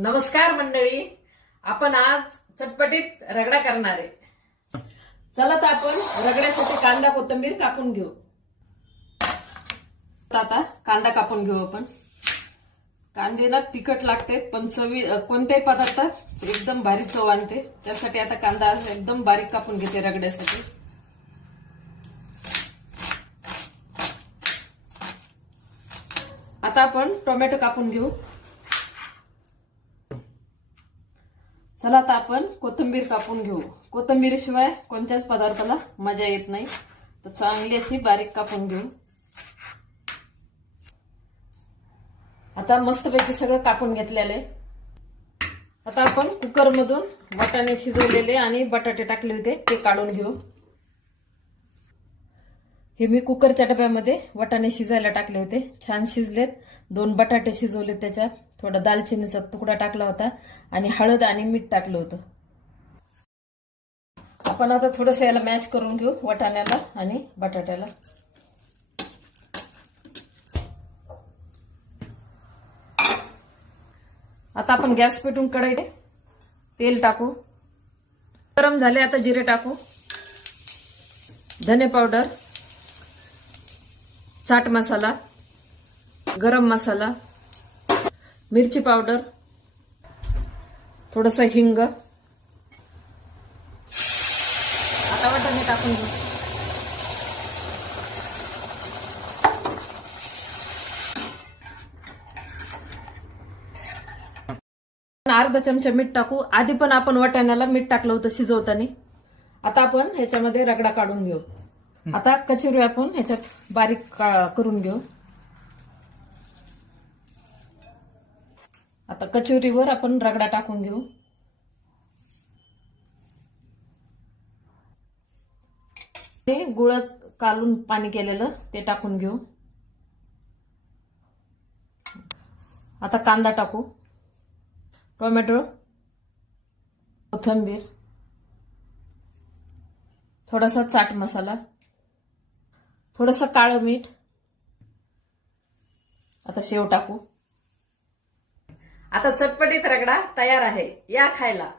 नमस्कार मंडळी, आपण आज चटपटीत रगडा करणार आहे। चला तर आपण रगड्यासाठी कांदा कोथिंबीर कापून घेऊ। आता कांदा कापून घेऊ आपण। कांद्याला तिखट लागते पण चवी कोणत्याही पदार्थात एकदम भारी चव आणते, त्यासाठी आता कांदा एकदम बारीक कापून घेते रगड्यासाठी। आता आपण टोमॅटो कापून घेऊ। चला आता आपण कोथिंबीर कापून घेऊ। कोथिंबीरीशिवाय कोणत्याच पदार्थाला मजा येत नाही, तर चांगली अशी बारीक कापून घेऊ। आता मस्तपैकी सगळं कापून घेतलेले। आता आपण कुकर मधून वाटाणे शिजवलेले आणि बटाटे टाकले होते ते काढून घेऊ। हे मी कुकरच्या डब्यामध्ये वाटाणे शिजायला टाकले होते, छान शिजलेत। 2 बटाटे शिजवले, त्याच्यात थोडा दालचिनीचा तुकडा टाकला होता आणि हळद आणि मीठ टाकलं होतं। आपण आता थोडंसं याला मॅश करून घेऊ, वाटाण्याला आणि बटाट्याला। आता आपण गॅस पेटवून कढईत तेल टाकू। गरम झाले, आता जिरे टाकू, धने पावडर, चाट मसाला, गरम मसाला, मिरची पावडर, थोडंसं हिंग। आता वाटाणे टाकून घेऊ। अर्धा चमचा मीठ टाकू। आधी पण आपण वाटाण्याला मीठ टाकलं होतं शिजवताना। आता आपण ह्याच्यामध्ये रगडा काढून घेऊ। आता कचोरी आपण ह्याच्यात बारीक करून घेऊ। आता कचोरीवर आपण रगडा टाकून घेऊ। हे गुळ कालून पाणी केलेलं ते टाकून घेऊ। आता कांदा टाकू, टोमॅटो, कोथिंबीर, थोडासा चाट मसाला, थोडंसं काळं मीठ। आता शेव टाकू। आता चटपटीत रगडा तयार आहे, या खायला।